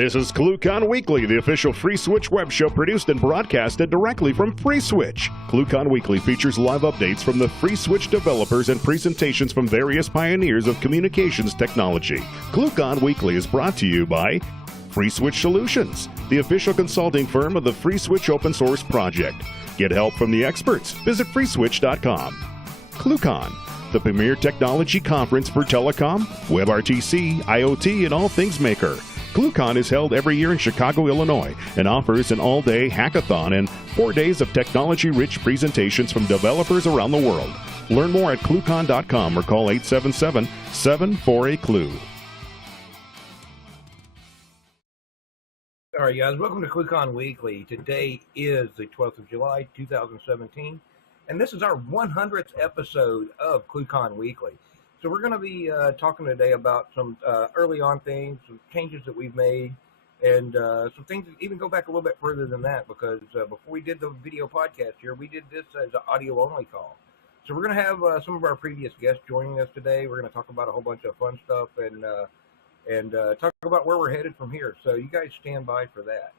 This is ClueCon Weekly, the official Free Switch web show produced and broadcasted directly from Free Switch. ClueCon Weekly features live updates from the Free Switch developers and presentations from various pioneers of communications technology. ClueCon Weekly is brought to you by Free Switch Solutions, the official consulting firm of the Free Switch open source project. Get help from the experts. Visit freeswitch.com. ClueCon, the premier technology conference for telecom, WebRTC, IoT, and all things maker. ClueCon is held every year in Chicago, Illinois, and offers an all-day hackathon and 4 days of technology-rich presentations from developers around the world. Learn more at ClueCon.com or call 877-748-CLUE. All right, guys, welcome to ClueCon Weekly. Today is the 12th of July, 2017, and this is our 100th episode of ClueCon Weekly. So we're going to be talking today about some early on things, some changes that we've made, and some things that even go back a little bit further than that, because before we did the video podcast here, we did this as an audio-only call. So we're going to have some of our previous guests joining us today. We're going to talk about a whole bunch of fun stuff and talk about where we're headed from here. So you guys stand by for that.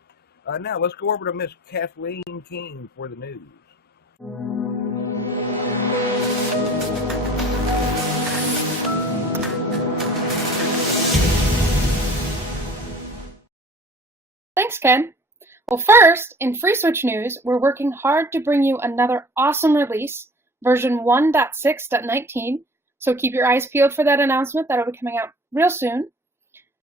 Now let's go over to Miss Kathleen King for the news. Thanks, Ken. Well, first, in Free Switch news, we're working hard to bring you another awesome release, version 1.6.19, so keep your eyes peeled for that announcement. That'll be coming out real soon.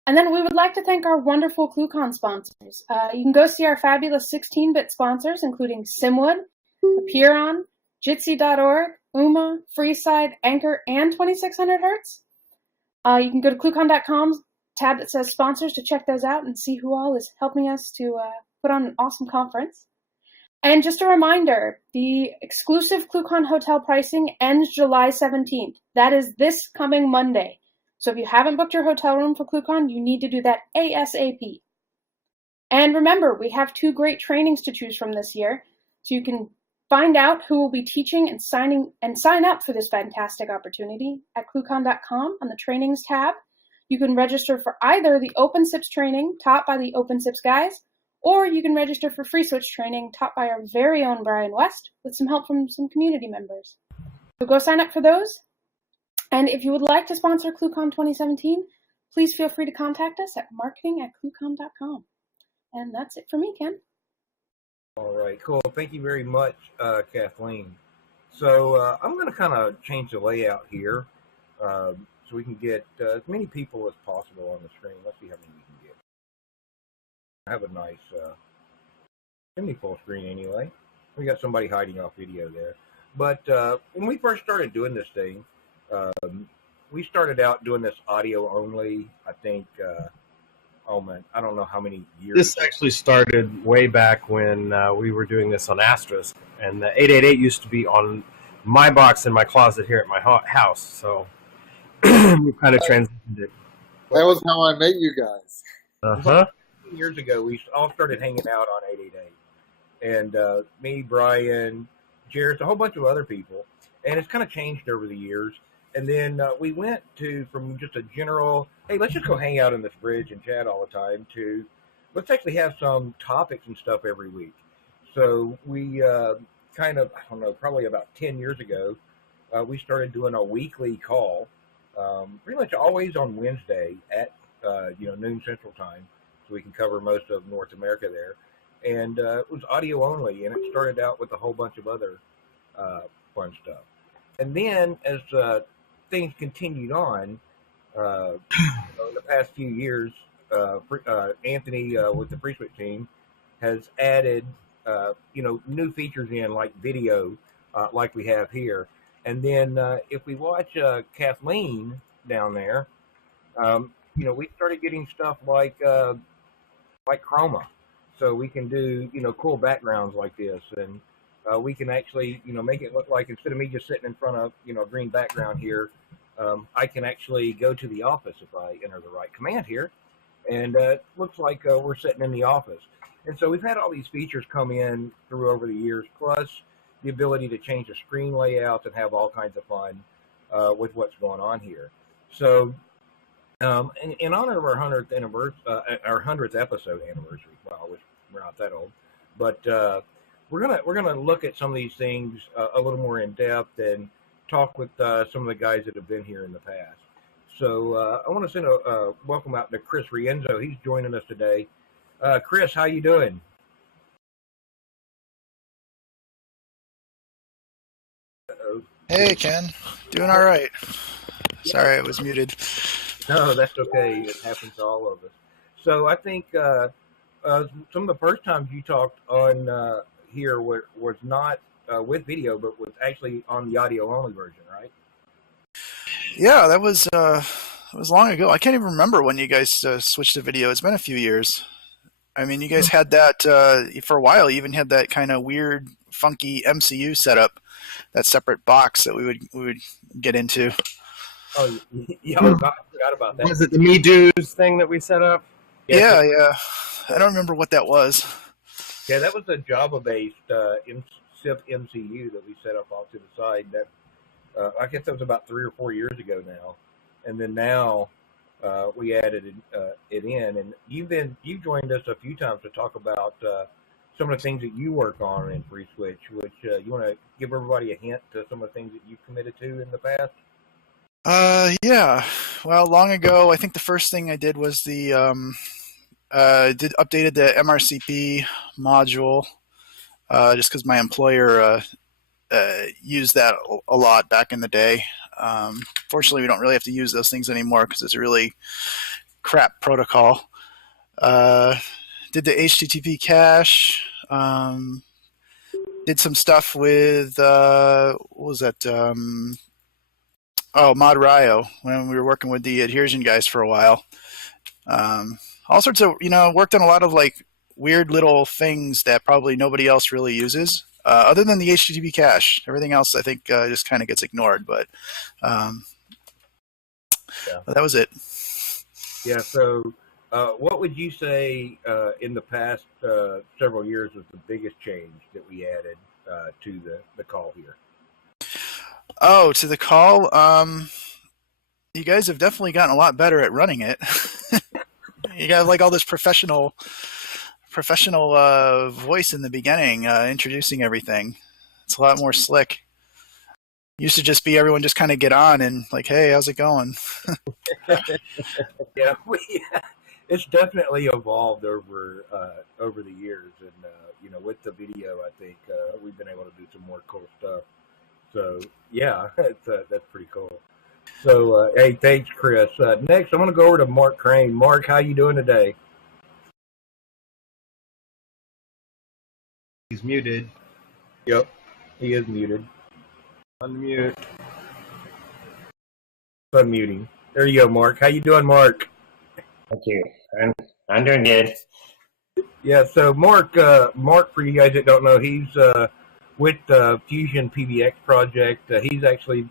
And then we would like to thank our wonderful ClueCon sponsors. You can go see our fabulous 16-bit sponsors, including Simwood, Apeiron, Jitsi.org, Uma, Freeside, Anchor, and 2600Hz. You can go to ClueCon.com tab that says sponsors to check those out and see who all is helping us to put on an awesome conference. And just a reminder, the exclusive ClueCon hotel pricing ends July 17th. That is this coming Monday. So if you haven't booked your hotel room for ClueCon, you need to do that ASAP. And remember, we have 2 great trainings to choose from this year, so you can find out who will be teaching and sign up for this fantastic opportunity at ClueCon.com on the trainings tab. You can register for either the OpenSIPs training taught by the OpenSIPs guys, or you can register for Free Switch training taught by our very own Brian West with some help from some community members. So go sign up for those. And if you would like to sponsor ClueCon 2017, please feel free to contact us at marketing@ClueCon.com. And that's it for me, Ken. All right, cool. Thank you very much, Kathleen. So I'm going to kind of change the layout here. So we can get as many people as possible on the screen. Let's see how many we can get. I have a nice semi-full screen anyway. We got somebody hiding off video there. But when we first started doing this thing, we started out doing this audio only, I think, I don't know how many years. This actually started way back when we were doing this on Asterisk. And the 888 used to be on my box in my closet here at my house. So we kind of transitioned it. That was how I met you guys. Uh-huh. Years ago, we all started hanging out on 888. And me, Brian, Jared, a whole bunch of other people. And it's kind of changed over the years. And then we went from just a general, hey, let's just go hang out on this bridge and chat all the time, to let's actually have some topics and stuff every week. So we probably about 10 years ago, we started doing a weekly call. Pretty much always on Wednesday at noon Central Time, so we can cover most of North America there. And it was audio only, and it started out with a whole bunch of other fun stuff. And then as things continued on, in the past few years, Anthony with the Free Switch team has added new features in, like video, like we have here. And then if we watch Kathleen down there, we started getting stuff like chroma, so we can do cool backgrounds like this, and we can actually make it look like, instead of me just sitting in front of a green background here, I can actually go to the office if I enter the right command here, and it looks like we're sitting in the office. And so we've had all these features come in through over the years, plus the ability to change the screen layouts and have all kinds of fun with what's going on here. So In honor of our 100th anniversary, our 100th episode anniversary. Well, we're not that old, but we're gonna look at some of these things a little more in depth and talk with some of the guys that have been here in the past. So I want to send a welcome out to Chris Rienzo. He's joining us today. Chris, how you doing? Hey, Ken. Doing all right. Sorry, I was muted. No, that's okay. It happens to all of us. So I think some of the first times you talked on here was not with video, but was actually on the audio only version, right? Yeah, that was long ago. I can't even remember when you guys switched to video. It's been a few years. I mean, you guys had that for a while. You even had that kind of weird, funky MCU setup, that separate box that we would get into. Oh, yeah, I forgot about that. Was it the Me Do's thing that we set up? Yeah. I don't remember what that was. Yeah, that was a Java-based SIP MCU that we set up off to the side. That I guess that was about 3 or 4 years ago now, and then now we added it in. And you've joined us a few times to talk about some of the things that you work on in FreeSwitch. Which you want to give everybody a hint to some of the things that you've committed to in the past? Yeah. Well, long ago, I think the first thing I did was updated the MRCP module, just because my employer used that a lot back in the day. Fortunately, we don't really have to use those things anymore because it's a really crap protocol. Did the HTTP cache. Did some stuff with what was that? Mod Rio, when we were working with the adhesion guys for a while. All sorts of, worked on a lot of like weird little things that probably nobody else really uses, other than the HTTP cache. Everything else, I think, just kind of gets ignored. But that was it. Yeah. So, what would you say in the past several years was the biggest change that we added to the call here? Oh, to the call. You guys have definitely gotten a lot better at running it. You got like all this professional voice in the beginning, introducing everything. It's a lot more slick. Used to just be everyone just kind of get on and like, hey, how's it going? Yeah, it's definitely evolved over the years, and with the video, I think we've been able to do some more cool stuff. So yeah, that's pretty cool. So hey, thanks, Chris. Next, I'm going to go over to Mark Crane. Mark, how you doing today? He's muted. Yep, he is muted. Unmute. Unmuting. There you go, Mark. How you doing, Mark? Thank you. I'm doing good. Yeah. So Mark, for you guys that don't know, he's with Fusion PBX project. He's actually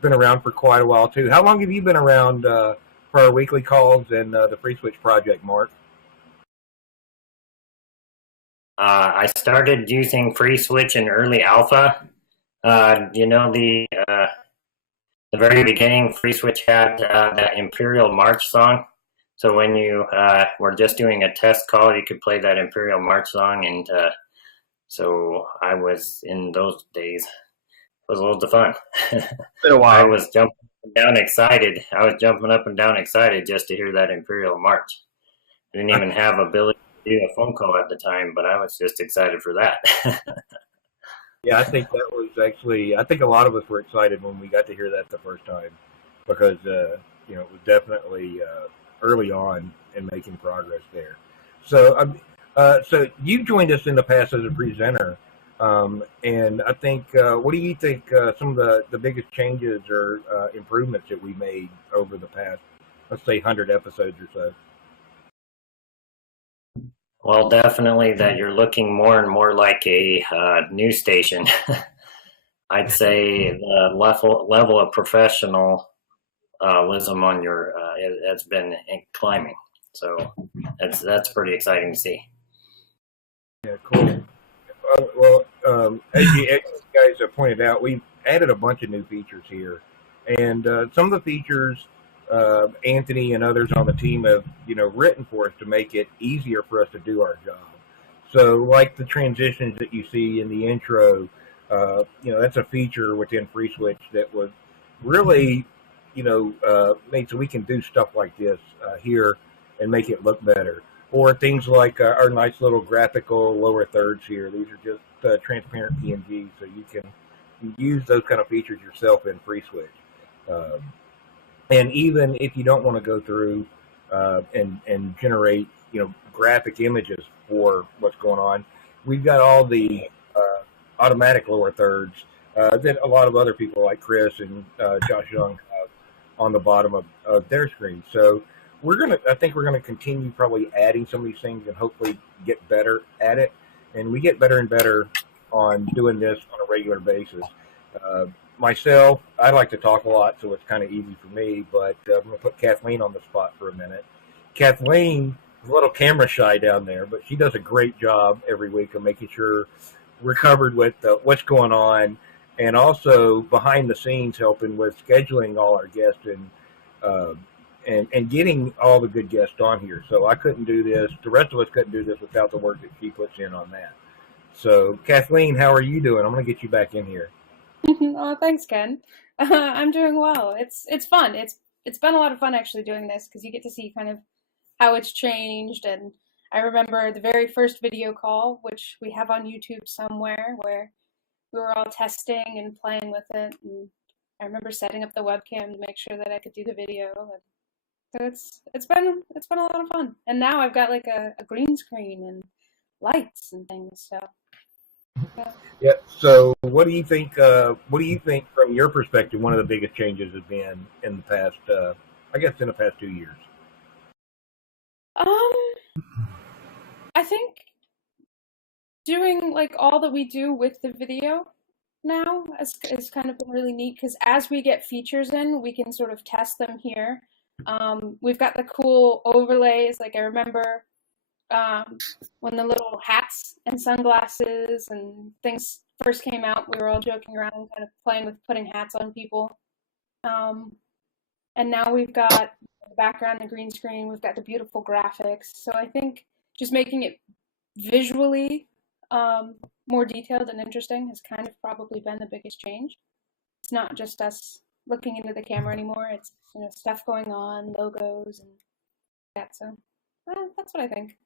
been around for quite a while too. How long have you been around for our weekly calls and the FreeSwitch project, Mark? I started using FreeSwitch in early alpha. The very beginning, FreeSwitch had that Imperial March song. So when you were just doing a test call, you could play that Imperial March song, and so I was in those days. It was a little fun. Been a while. I was jumping up and down excited just to hear that Imperial March. I didn't even have ability to do a phone call at the time, but I was just excited for that. Yeah, I think that was actually. I think a lot of us were excited when we got to hear that the first time, because it was definitely early on in making progress there. So, so you joined us in the past as a presenter. And I think, what do you think some of the biggest changes or improvements that we made over the past, let's say, 100 episodes or so? Well, definitely that you're looking more and more like a news station. I'd say the level of professionalism on your has been climbing. So that's pretty exciting to see. Yeah, cool. As you guys have pointed out, we've added a bunch of new features here, and some of the features Anthony and others on the team have, written for us to make it easier for us to do our job. So like the transitions that you see in the intro, that's a feature within FreeSwitch that was really, made so we can do stuff like this here and make it look better. Or things like our nice little graphical lower thirds here. These are just transparent PNGs, so you can use those kind of features yourself in FreeSwitch. And even if you don't want to go through and generate, graphic images for what's going on, we've got all the automatic lower thirds that a lot of other people like Chris and Josh Young have on the bottom of their screen. So I think we're gonna continue probably adding some of these things and hopefully get better at it. And we get better and better on doing this on a regular basis. Myself, I like to talk a lot, so it's kind of easy for me, but I'm going to put Kathleen on the spot for a minute. Kathleen is a little camera shy down there, but she does a great job every week of making sure we're covered with what's going on, and also behind the scenes helping with scheduling all our guests and getting all the good guests on here. So I couldn't do this. The rest of us couldn't do this without the work that she puts in on that. So Kathleen, how are you doing? I'm going to get you back in here. Oh, thanks, Ken. I'm doing well. It's fun. It's been a lot of fun actually doing this because you get to see kind of how it's changed. And I remember the very first video call, which we have on YouTube somewhere, where we were all testing and playing with it. And I remember setting up the webcam to make sure that I could do the video. And so it's been a lot of fun. And now I've got like a green screen and lights and things. So. Yeah. So, what do you think? What do you think, from your perspective, one of the biggest changes has been in the past? I guess in the past 2 years. I think doing like all that we do with the video now is kind of been really neat because as we get features in, we can sort of test them here. We've got the cool overlays. Like I remember. When the little hats and sunglasses and things first came out, we were all joking around, kind of playing with putting hats on people. And now we've got the background, the green screen, we've got the beautiful graphics. So I think just making it visually more detailed and interesting has kind of probably been the biggest change. It's not just us looking into the camera anymore. It's stuff going on, logos and that. So that's what I think.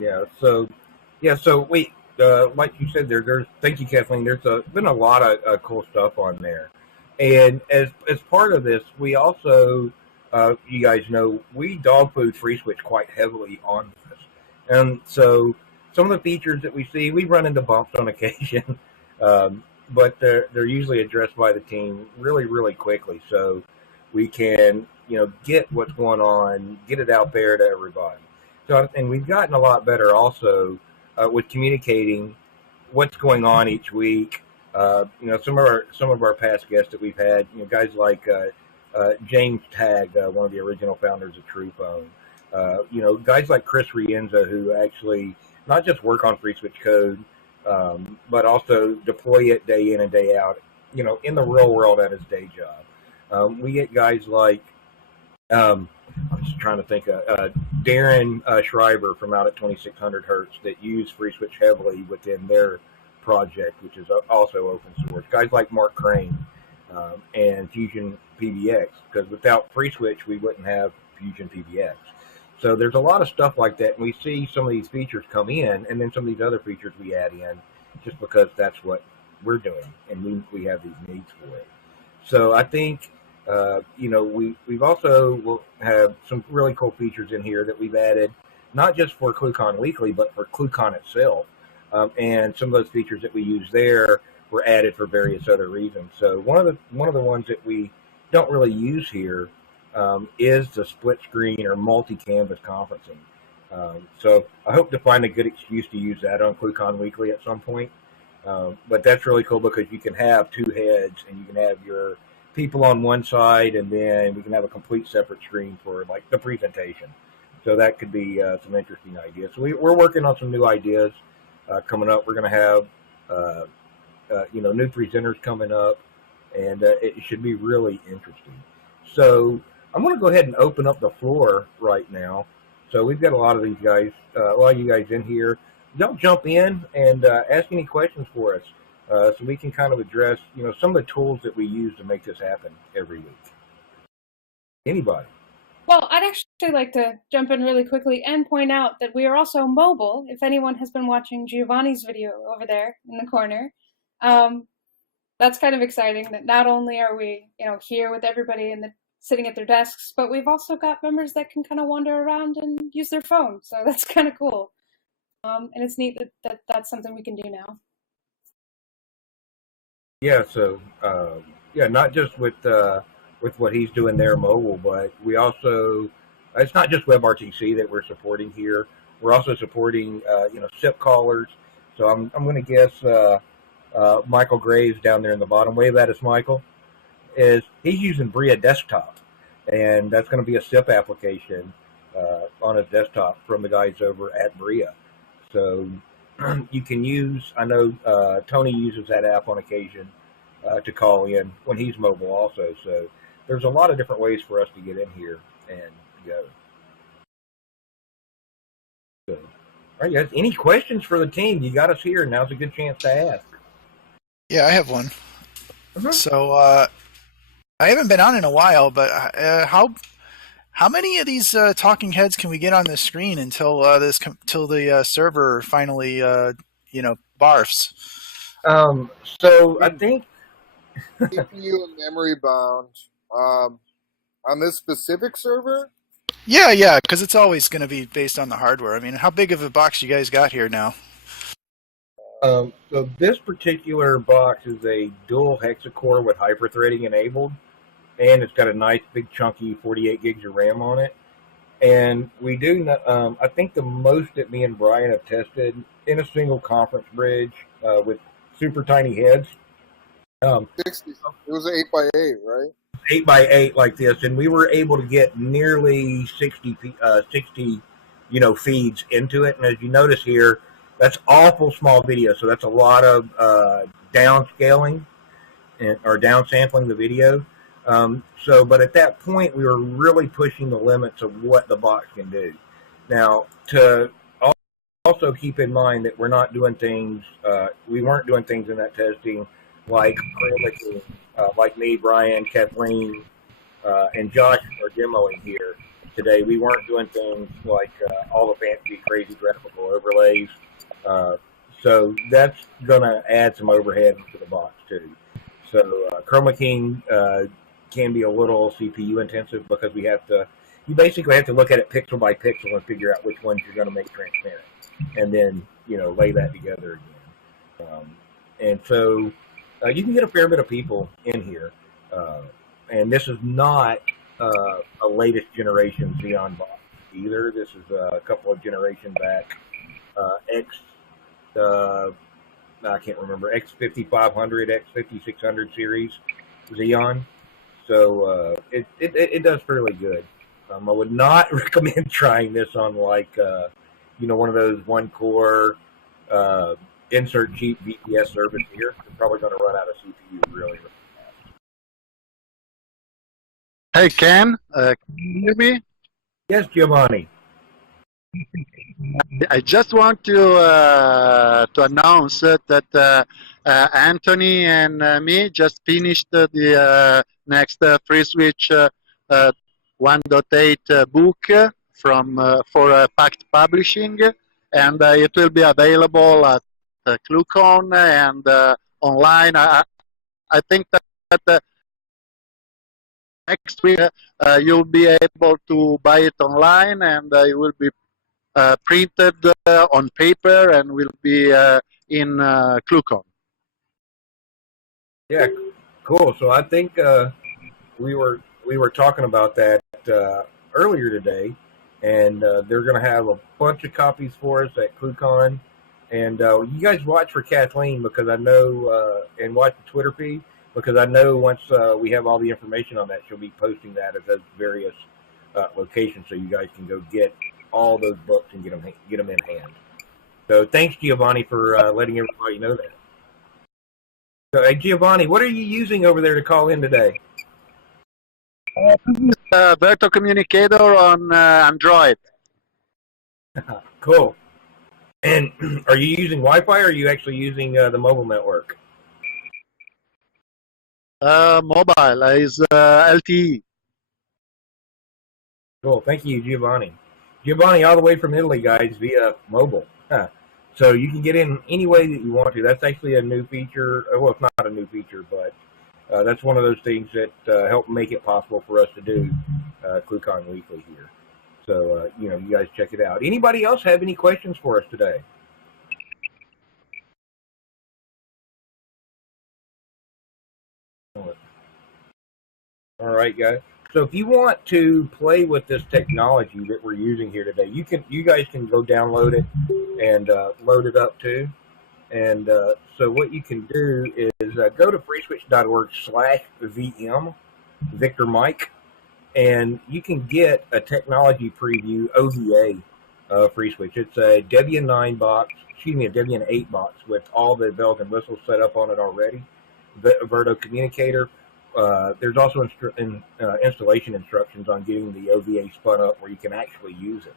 Yeah. So wait, like you said, there's thank you, Kathleen. There's been a lot of cool stuff on there, and as part of this, we also, you guys know, we dog food FreeSwitch quite heavily on this, and so some of the features that we see, we run into bumps on occasion, but they're usually addressed by the team really, really quickly, so we can get what's going on, get it out there to everybody. So, and we've gotten a lot better also with communicating what's going on each week. Some of our past guests that we've had, guys like James Tagg, one of the original founders of TruePhone. Guys like Chris Rienza, who actually not just work on FreeSwitch code, but also deploy it day in and day out, in the real world at his day job. We get guys like, I'm just trying to think of Darren Schreiber from out at 2600 Hertz that use FreeSwitch heavily within their project, which is also open source. Guys like Mark Crane and Fusion PBX, because without FreeSwitch, we wouldn't have Fusion PBX. So there's a lot of stuff like that, and we see some of these features come in, and then some of these other features we add in just because that's what we're doing, and we have these needs for it. So I think we've also will have some really cool features in here that we've added, not just for ClueCon Weekly, but for ClueCon itself. And some of those features that we use there were added for various other reasons. So one of the ones that we don't really use here is the split screen or multi-canvas conferencing. So I hope to find a good excuse to use that on ClueCon Weekly at some point. But that's really cool because you can have two heads and you can have your people on one side, and then we can have a complete separate screen for like the presentation. So that could be some interesting ideas. So we're working on some new ideas coming up. We're going to have new presenters coming up, and it should be really interesting. So I'm going to go ahead and open up the floor right now. So we've got a lot of these guys, a lot of you guys in here. Y'all jump in and ask any questions for us, so we can kind of address, some of the tools that we use to make this happen every week. Anybody? Well, I'd actually like to jump in really quickly and point out that we are also mobile. If anyone has been watching Giovanni's video over there in the corner, that's kind of exciting that not only are we, here with everybody and sitting at their desks, but we've also got members that can kind of wander around and use their phone. So that's kind of cool. And it's neat that that's something we can do now. Yeah. So, not just with what he's doing there mobile, but we also, it's not just WebRTC that we're supporting here. We're also supporting, SIP callers. So I'm going to guess Michael Graves down there in the bottom. Wave at us, Michael. He's using Bria Desktop, and that's going to be a SIP application on his desktop from the guys over at Bria. So you can use, I know Tony uses that app on occasion to call in when he's mobile also. So there's a lot of different ways for us to get in here and go. So, all right, guys, any questions for the team? You got us here. Now's a good chance to ask. Yeah, I have one. Mm-hmm. So I haven't been on in a while, but how many of these talking heads can we get on the screen until the server finally barfs? So I think CPU and memory bound on this specific server. Yeah, because it's always going to be based on the hardware. I mean, how big of a box you guys got here now? So this particular box is a dual hexa-core with hyperthreading enabled, and it's got a nice big chunky 48 gigs of RAM on it. And we do, I think the most that me and Brian have tested in a single conference bridge with super tiny heads. 60. It was an 8x8, right? 8x8 like this, and we were able to get nearly 60 feeds into it. And as you notice here, that's awful small video, so that's a lot of downscaling or downsampling the video. But at that point, we were really pushing the limits of what the box can do. Now, to also keep in mind that we're not doing things, we weren't doing things in that testing like me, Brian, Kathleen, and Josh are demoing here today. We weren't doing things like all the fancy, crazy graphical overlays. So that's going to add some overhead to the box too. So Chroma King can be a little CPU intensive because you basically have to look at it pixel by pixel and figure out which ones you're going to make transparent, and then lay that together again. And so you can get a fair bit of people in here, and this is not a latest generation Xeon box either. This is a couple of generations back. I can't remember, X5500, X5600 series Xeon. So it does fairly good. I would not recommend trying this on one of those one core insert cheap VPS service here. You're probably going to run out of CPU really fast. Hey Ken, can you hear me? Yes, Giovanni. I just want to announce that Anthony and me just finished the next Free Switch 1.8 book for Pact Publishing, and it will be available at ClueCon and online. I think that next week you'll be able to buy it online, and it will be printed on paper and will be in ClueCon. Yeah, cool. So I think we were talking about that earlier today, and they're going to have a bunch of copies for us at ClueCon. And you guys watch for Kathleen, because I know, and watch the Twitter feed, because I know once we have all the information on that, she'll be posting that at those various locations, so you guys can go get all those books and get them in hand. So thanks, Giovanni, for letting everybody know that. So, hey, Giovanni, what are you using over there to call in today? Virtual Communicator on Android. Cool. And are you using Wi-Fi or are you actually using the mobile network? Mobile is LTE. Cool. Thank you, Giovanni. Giovanni, all the way from Italy, guys, via mobile. Huh. So you can get in any way that you want to. That's actually a new feature. Well, it's not a new feature, but that's one of those things that help make it possible for us to do ClueCon Weekly here. So, you guys check it out. Anybody else have any questions for us today? All right, guys. So if you want to play with this technology that we're using here today, you guys can go download it and load it up too. And so what you can do is go to freeswitch.org/VM, Victor Mike, and you can get a technology preview OVA FreeSwitch. It's a Debian 8 box with all the bells and whistles set up on it already. Verto Communicator. There's also installation instructions on getting the OVA spun up where you can actually use it.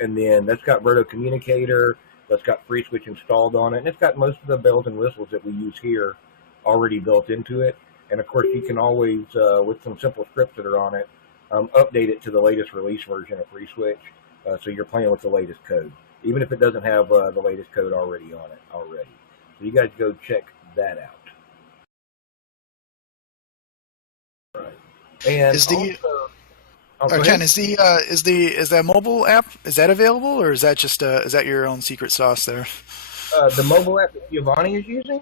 And then that's got Verto Communicator, that's got FreeSwitch installed on it, and it's got most of the bells and whistles that we use here already built into it. And of course, you can always, with some simple scripts that are on it, update it to the latest release version of FreeSwitch, so you're playing with the latest code, even if it doesn't have the latest code already on it already. So you guys go check that out. Right. And Is the also, Ken, is that mobile app, is that available, or is that just is that your own secret sauce there? the mobile app that Giovanni is using?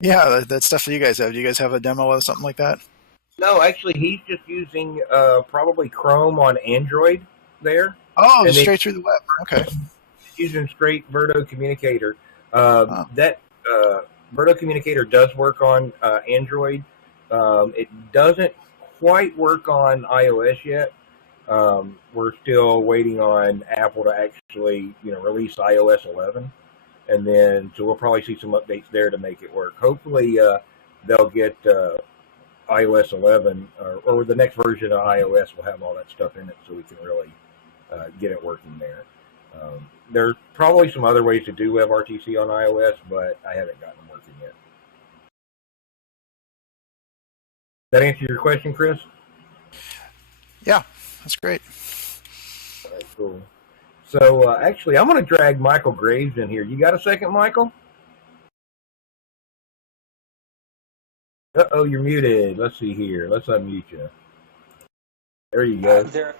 Yeah, that stuff that you guys have. Do you guys have a demo of something like that? No, actually, he's just using probably Chrome on Android there. Oh, and straight through the web. Okay. Using straight Verto Communicator. That Verto Communicator does work on Android. It doesn't quite work on iOS yet. We're still waiting on Apple to actually, release iOS 11, and then so we'll probably see some updates there to make it work. Hopefully, they'll get iOS 11 or the next version of iOS will have all that stuff in it, so we can really get it working there. There's probably some other ways to do WebRTC on iOS, but I haven't gotten them working yet. That answer your question, Chris? Yeah, that's great. All right, cool. So actually, I'm going to drag Michael Graves in here. You got a second, Michael? Uh-oh, you're muted. Let's see here. Let's unmute you. There you go. There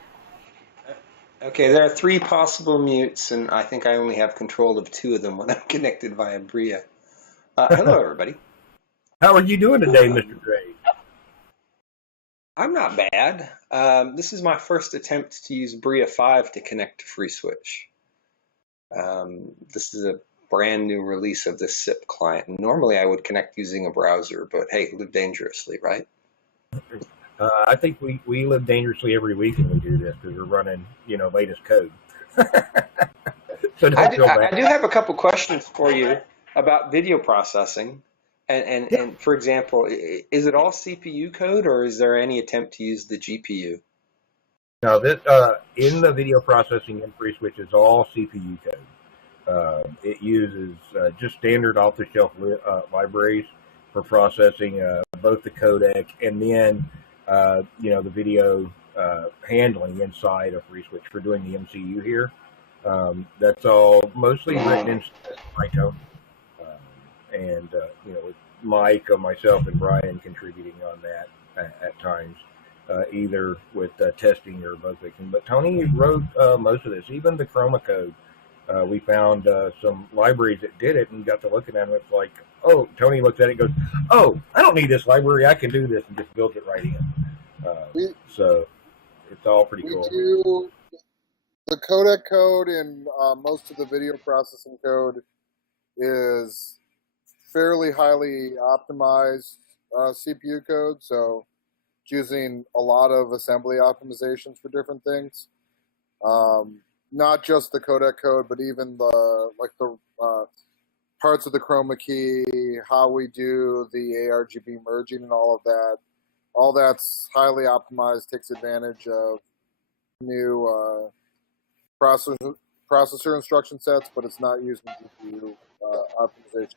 are 3 possible mutes, and I think I only have control of 2 of them when I'm connected via Bria. Hello, everybody. How are you doing today, Mr. Graves? I'm not bad. This is my first attempt to use Bria 5 to connect to FreeSwitch. This is a brand new release of this SIP client. Normally, I would connect using a browser, but hey, live dangerously, right? I think we live dangerously every week when we do this because we're running, latest code. So don't feel bad. I do have a couple questions for you about video processing. And for example, is it all CPU code, or is there any attempt to use the GPU? No, this in the video processing in FreeSwitch is all CPU code. It uses just standard off-the-shelf libraries for processing both the codec and then the video handling inside of FreeSwitch for doing the MCU here. That's all mostly written in Python, and with Mike, myself, and Brian contributing on that at times, either with testing or bug fixing. But Tony wrote most of this, even the Chroma code. We found some libraries that did it and got to looking at them. It's like, oh, Tony looks at it and goes, oh, I don't need this library. I can do this, and just built it right in. So it's all pretty cool. We do the codec code in most of the video processing code is fairly highly optimized CPU code, so it's using a lot of assembly optimizations for different things. Not just the codec code, but even the parts of the chroma key, how we do the ARGB merging and all of that all that's highly optimized, takes advantage of new processor instruction sets, but it's not using GPU optimization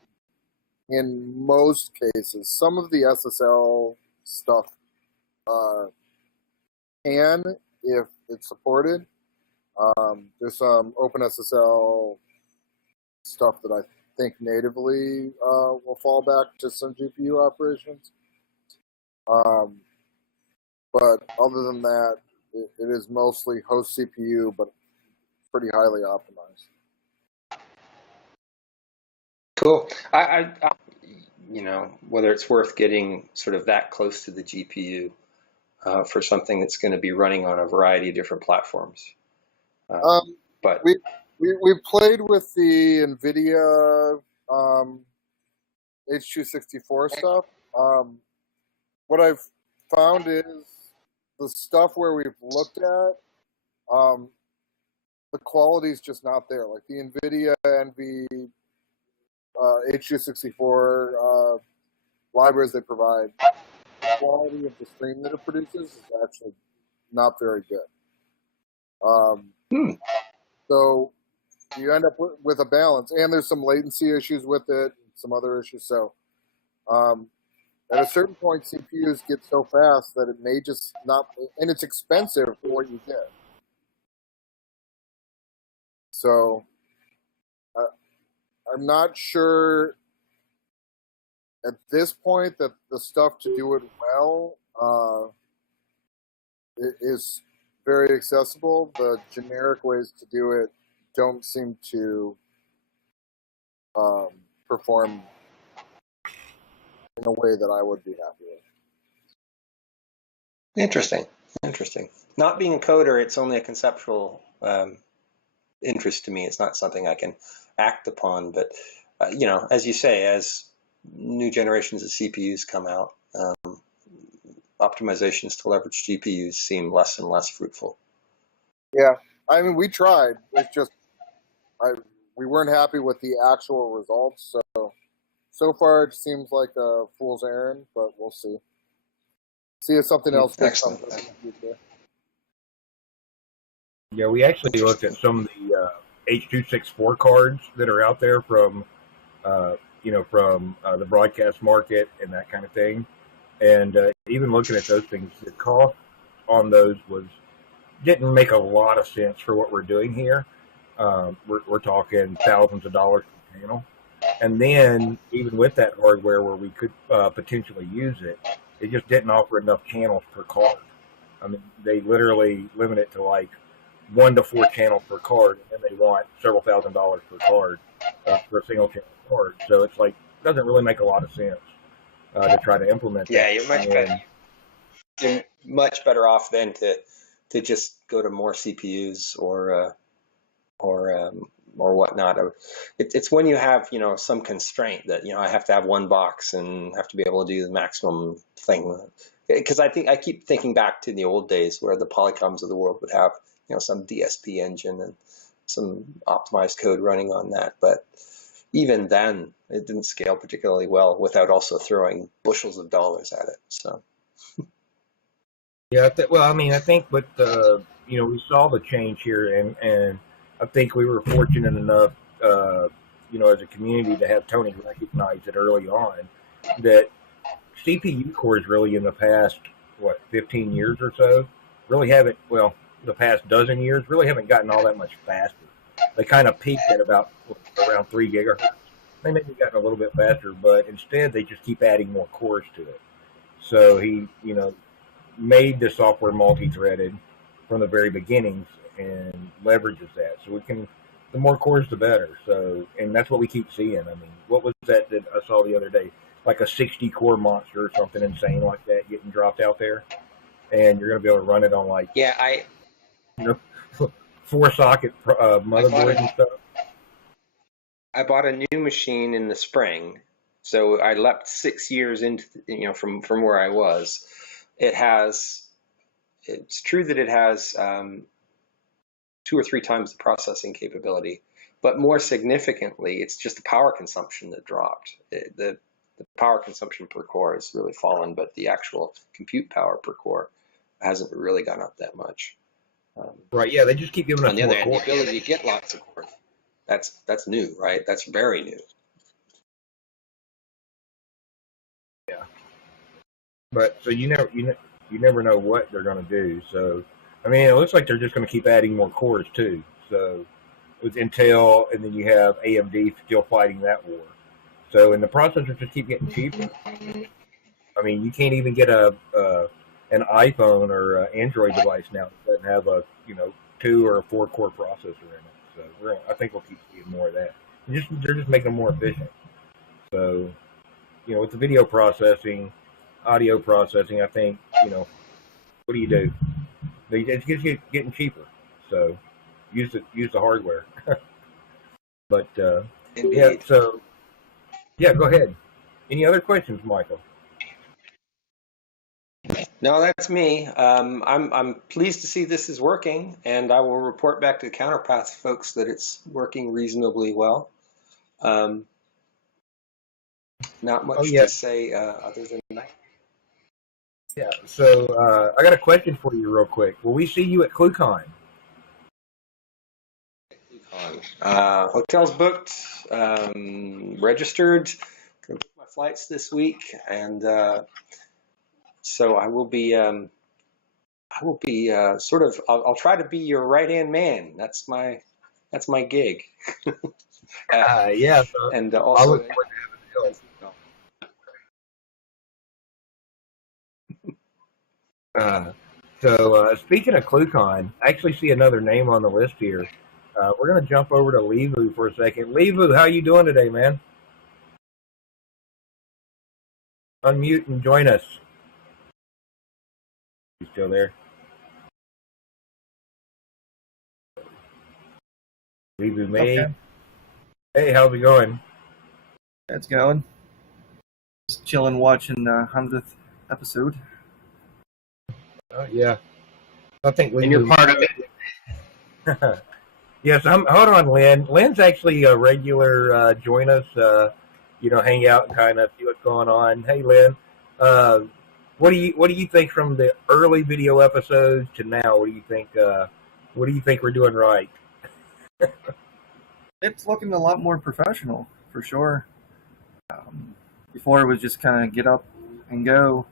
in most cases. Some of the SSL stuff can, if it's supported. There's some OpenSSL stuff that I think natively will fall back to some GPU operations. But other than that, it is mostly host CPU, but pretty highly optimized. Cool. I whether it's worth getting sort of that close to the GPU for something that's going to be running on a variety of different platforms. But we played with the NVIDIA H264 stuff. What I've found is the stuff where we've looked at, the quality is just not there. Like the NVIDIA NV H264 libraries they provide, the quality of the stream that it produces is actually not very good. So you end up with a balance, and there's some latency issues with it, some other issues. So at a certain point, CPUs get so fast that it may just not, and it's expensive for what you get. So I'm not sure at this point that the stuff to do it well is very accessible. The generic ways to do it don't seem to perform in a way that I would be happy with. Interesting. Not being a coder, it's only a conceptual interest to me. It's not something I can act upon. But as you say, as new generations of CPUs come out, optimizations to leverage GPUs seem less and less fruitful. Yeah, I mean, we tried. It's just we weren't happy with the actual results. So far, it seems like a fool's errand, but we'll see. See if something else gets Excellent. in the future. Yeah, we actually looked at some of the H.264 cards that are out there from the broadcast market and that kind of thing. And even looking at those things, the cost on those didn't make a lot of sense for what we're doing here. We're talking thousands of dollars per channel. And then even with that hardware where we could potentially use it, it just didn't offer enough channels per card. I mean, they literally limit it to like 1 to 4 channels per card, and then they want several $1,000s per card for a single channel card. So it's like, doesn't really make a lot of sense to try to implement that. Yeah, you're much better. You're much better off than to just go to more CPUs or whatnot. It's when you have some constraint that I have to have one box and have to be able to do the maximum thing. Because I keep thinking back to the old days where the Polycoms of the world would have some DSP engine and some optimized code running on that, but even then it didn't scale particularly well without also throwing bushels of dollars at it. So yeah, I think with we saw the change here, and I think we were fortunate enough as a community to have Tony recognize it early on that CPU cores really in the past 15 years or so really haven't, the past dozen years really haven't gotten all that much faster. They kind of peaked at about around 3 gigahertz. They maybe gotten a little bit faster, but instead they just keep adding more cores to it. So he, made the software multi-threaded from the very beginnings and leverages that. So the more cores, the better. So, and that's what we keep seeing. I mean, what was that I saw the other day? Like a 60 core monster or something insane like that getting dropped out there. And you're going to be able to run it on 4 socket motherboards and stuff. I bought a new machine in the spring, so I leapt 6 years into from where I was. It's true that it has 2 or 3 times the processing capability, but more significantly, it's just the power consumption that dropped. The the power consumption per core has really fallen, but the actual compute power per core hasn't really gone up that much. Right. Yeah, they just keep giving us On the more other hand, the cores. ability to get lots of cores, that's new, right? That's very new. Yeah. But so you never know what they're going to do. So I mean, it looks like they're just going to keep adding more cores too. So with Intel, and then you have AMD still fighting that war. So and the processors just keep getting cheaper. I mean, you can't even get an iPhone or an Android device now that doesn't have a 2 or a 4-core processor in it. So I think we'll keep seeing more of that. They're just making them more efficient. So with the video processing, audio processing, I think what do you do? It gets you getting cheaper. So use the hardware. But yeah. So yeah, go ahead. Any other questions, Michael? No, that's me. I'm pleased to see this is working, and I will report back to the Counterpath folks that it's working reasonably well. Not much to say other than that. Yeah. So I got a question for you, real quick. Will we see you at ClueCon? Hotels booked, registered. Gonna book my flights this week, and so I will be. Sort of. I'll try to be your right-hand man. That's my gig. Yeah. So and also. So speaking of ClueCon, I actually see another name on the list here. We're going to jump over to Levu for a second. Levu, how you doing today, man? Unmute and join us. You still there? Levu May. Okay. Hey, how's it going? It's going. Just chilling, watching the 100th episode. Yeah. I think and you're part of it. Yes, hold on, Lynn. Lynn's actually a regular. Join us, hang out and kind of see what's going on. Hey, Lynn, what do you think from the early video episodes to now? What do you think? What do you think we're doing right? It's looking a lot more professional, for sure. Before it was just kind of get up and go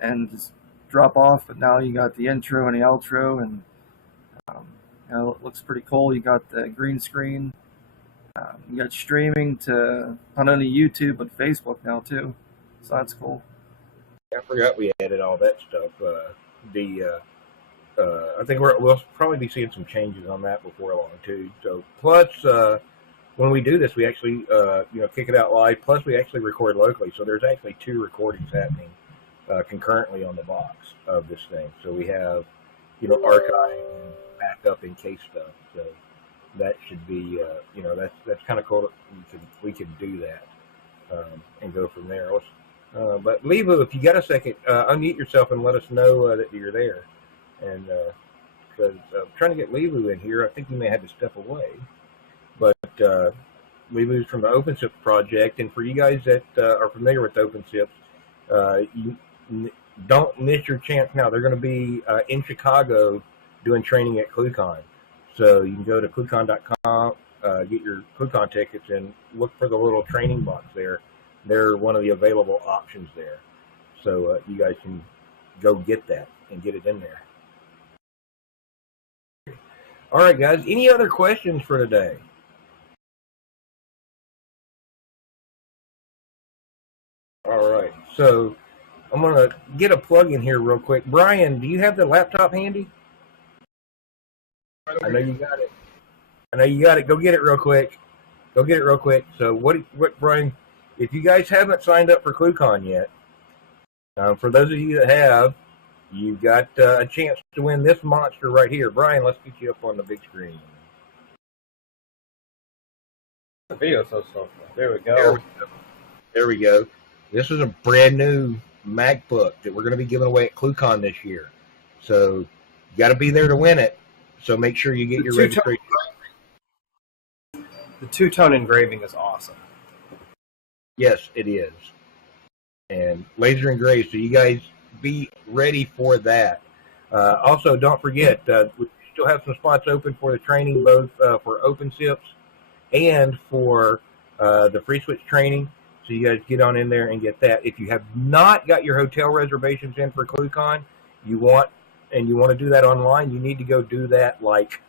and just drop off, but now you got the intro and the outro, and it looks pretty cool. You got the green screen. You got streaming to not only YouTube but Facebook now too, so that's cool. I forgot we added all that stuff. I think we'll probably be seeing some changes on that before long too. So plus, when we do this, we actually kick it out live. Plus, we actually record locally. So there's actually 2 recordings happening concurrently on the box of this thing. So we have archive and backup and case stuff. So that should be that's kind of cool that we can do that and go from there. But Levu, if you got a second, unmute yourself and let us know that you're there. And because I'm trying to get Levu in here, I think he may have to step away. But Levu's from the OpenSIP project, and for you guys that are familiar with OpenSIP, you don't miss your chance now. They're going to be in Chicago doing training at ClueCon. So you can go to ClueCon.com, get your ClueCon tickets, and look for the little training box there. They're one of the available options there. So you guys can go get that and get it in there. All right, guys. Any other questions for today? All right. So I'm going to get a plug in here real quick. Brian, do you have the laptop handy? I know you got it. Go get it real quick. So what Brian, if you guys haven't signed up for ClueCon yet, for those of you that have, you've got a chance to win this monster right here. Brian, let's get you up on the big screen. The video's so slow. There we go. There we go. This is a brand new MacBook that we're going to be giving away at ClueCon this year. So you got to be there to win it. So make sure you get your registration. The 2-tone engraving is awesome. Yes, it is. and Laser and Gray. So you guys be ready for that. Also, don't forget, we still have some spots open for the training, both for OpenSIPs and for the Free Switch training. So you guys get on in there and get that. If you have not got your hotel reservations in for ClueCon, you want to do that online, you need to go do that like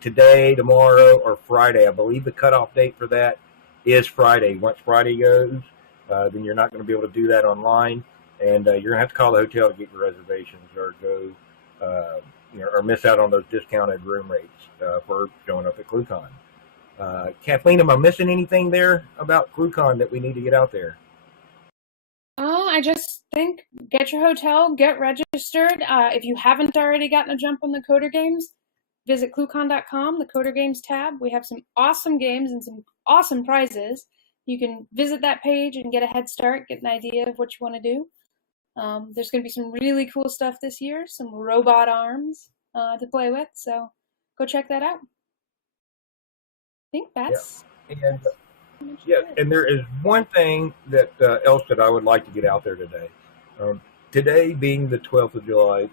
today, tomorrow, or Friday. I believe the cutoff date for that is Friday. Once Friday goes, then you're not going to be able to do that online, and you're going to have to call the hotel to get your reservations, or go, or miss out on those discounted room rates for showing up at ClueCon. Kathleen, am I missing anything there about ClueCon that we need to get out there? Oh, I just think get your hotel, get registered. If you haven't already gotten a jump on the Coder Games, visit ClueCon.com, the Coder Games tab. We have some awesome games and some awesome prizes. You can visit that page and get a head start, get an idea of what you want to do. There's going to be some really cool stuff this year, some robot arms to play with, so go check that out. I think that's... Yeah. And, yes, and there is one thing that else that I would like to get out there today. Today being the 12th of July,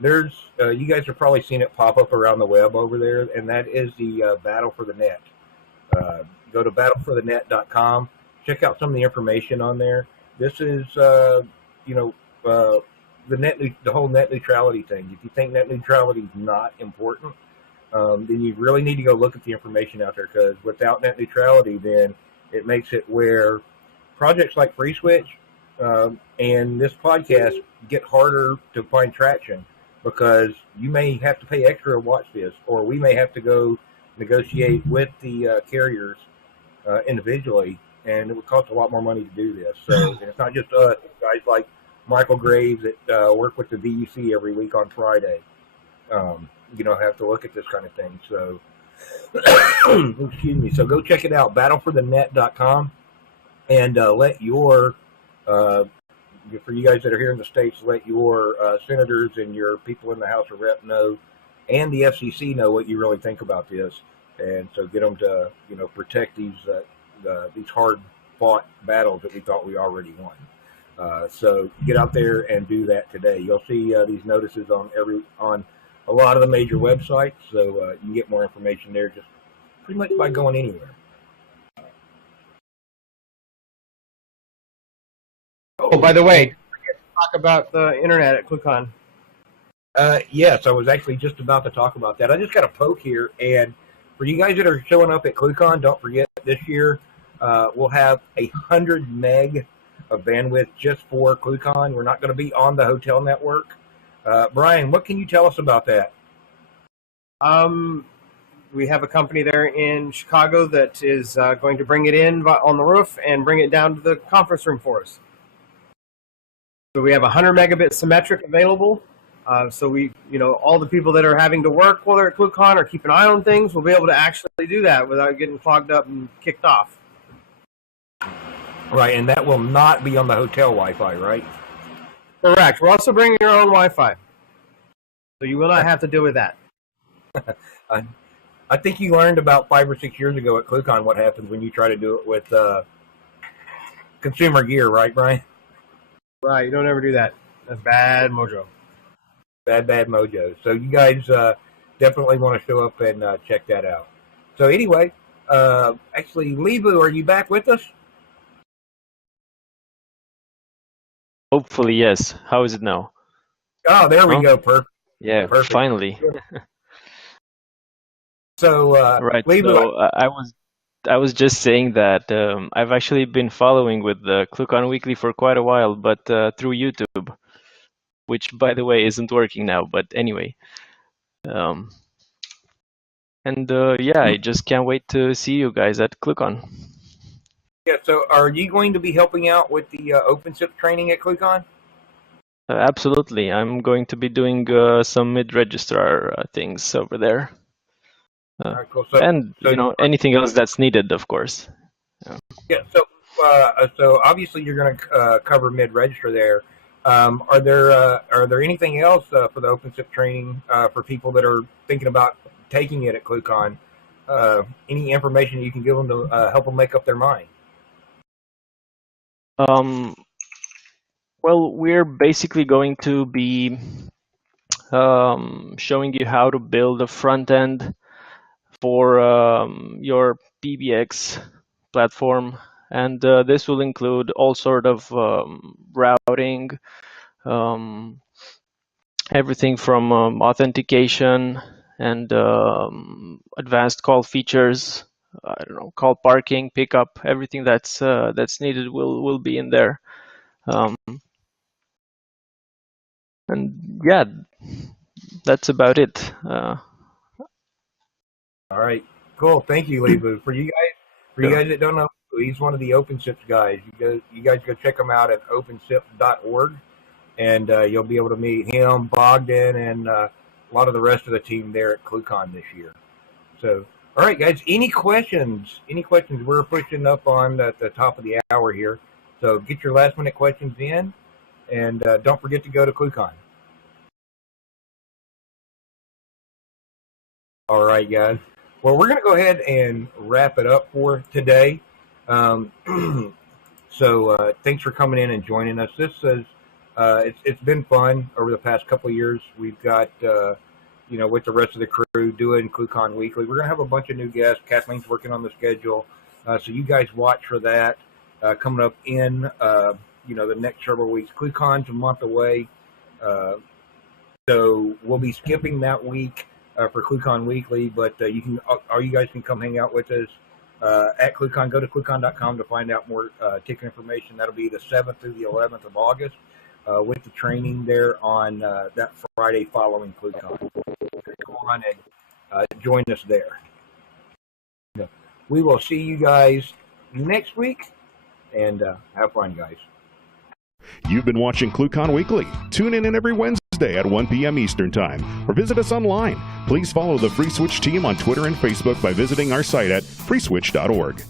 there's you guys have probably seen it pop up around the web over there, and that is the Battle for the Net. Go to battleforthenet.com. Check out some of the information on there. This is, the whole net neutrality thing. If you think net neutrality is not important, then you really need to go look at the information out there, because without net neutrality, then it makes it where projects like Free Switch and this podcast get harder to find traction, because you may have to pay extra to watch this, or we may have to go negotiate with the carriers individually, and it would cost a lot more money to do this. So and it's not just us, it's guys like Michael Graves that work with the VUC every week on Friday. Have to look at this kind of thing. So, excuse me. So go check it out, battleforthenet.com, and let your, for you guys that are here in the States, let your senators and your people in the House of Rep know, and the FCC know what you really think about this, and so get them to, protect these hard-fought battles that we thought we already won. So get out there and do that today. You'll see these notices on a lot of the major websites, so you can get more information there just pretty much by going anywhere. Oh, by the way, talk about the internet at ClueCon. Yes, I was actually just about to talk about that. I just got a poke here, and for you guys that are showing up at ClueCon, don't forget this year we'll have 100 meg of bandwidth just for ClueCon. We're not going to be on the hotel network. Brian, what can you tell us about that? We have a company there in Chicago that is going to bring it in on the roof and bring it down to the conference room for us. So we have 100 megabit symmetric available. So we, all the people that are having to work while they're at ClueCon or keep an eye on things will be able to actually do that without getting clogged up and kicked off. Right, and that will not be on the hotel Wi-Fi, right? Correct. We're also bringing our own Wi-Fi, so you will not have to deal with that. I think you learned about 5 or 6 years ago at ClueCon what happens when you try to do it with consumer gear, right, Brian? Right, you don't ever do that. That's bad mojo. Bad mojo. So you guys definitely want to show up and check that out. So anyway, actually, Lebu, are you back with us? Hopefully, yes. How is it now? Oh, there we go. Perfect. Yeah, Perfect. Finally. So, right. Lebu, So I was just saying that I've actually been following with the ClueCon Weekly for quite a while, but through YouTube, which, by the way, isn't working now. But anyway, yeah, I just can't wait to see you guys at ClueCon. yeah. So, are you going to be helping out with the OpenSIP training at ClueCon? Absolutely. I'm going to be doing some mid-registrar things over there. All right, cool. So, And, anything else that's needed, of course. yeah. So obviously you're going to cover mid-register there. Are there anything else for the OpenSIP training for people that are thinking about taking it at ClueCon? Any information you can give them to help them make up their mind? Well, we're basically going to be showing you how to build a front end for your PBX platform, and this will include all sort of routing, everything from authentication and advanced call features. I don't know, call parking, pickup, everything that's needed will be in there. And yeah, that's about it. All right, cool. Thank you, Lebu. For you guys that don't know, he's one of the OpenSIPs guys. You guys go check him out at opensips.org, and you'll be able to meet him, Bogdan, and a lot of the rest of the team there at ClueCon this year. So, all right, guys. Any questions? We're pushing up on the top of the hour here, so get your last-minute questions in, and don't forget to go to ClueCon. All right, guys. Well, we're going to go ahead and wrap it up for today. So thanks for coming in and joining us. This is it's been fun over the past couple of years. We've got with the rest of the crew doing ClueCon Weekly. We're going to have a bunch of new guests. Kathleen's working on the schedule, so you guys watch for that coming up in the next several weeks. ClueCon's a month away, so we'll be skipping that week for ClueCon Weekly, but you guys can come hang out with us at ClueCon. Go to ClueCon.com to find out more ticket information. That'll be the 7th through the 11th of August with the training there on that Friday following ClueCon. Come on and join us there. We will see you guys next week, and have fun, guys. You've been watching ClueCon Weekly. Tune in every Wednesday at 1 p.m. Eastern Time, or visit us online. Please follow the FreeSwitch team on Twitter and Facebook by visiting our site at freeswitch.org.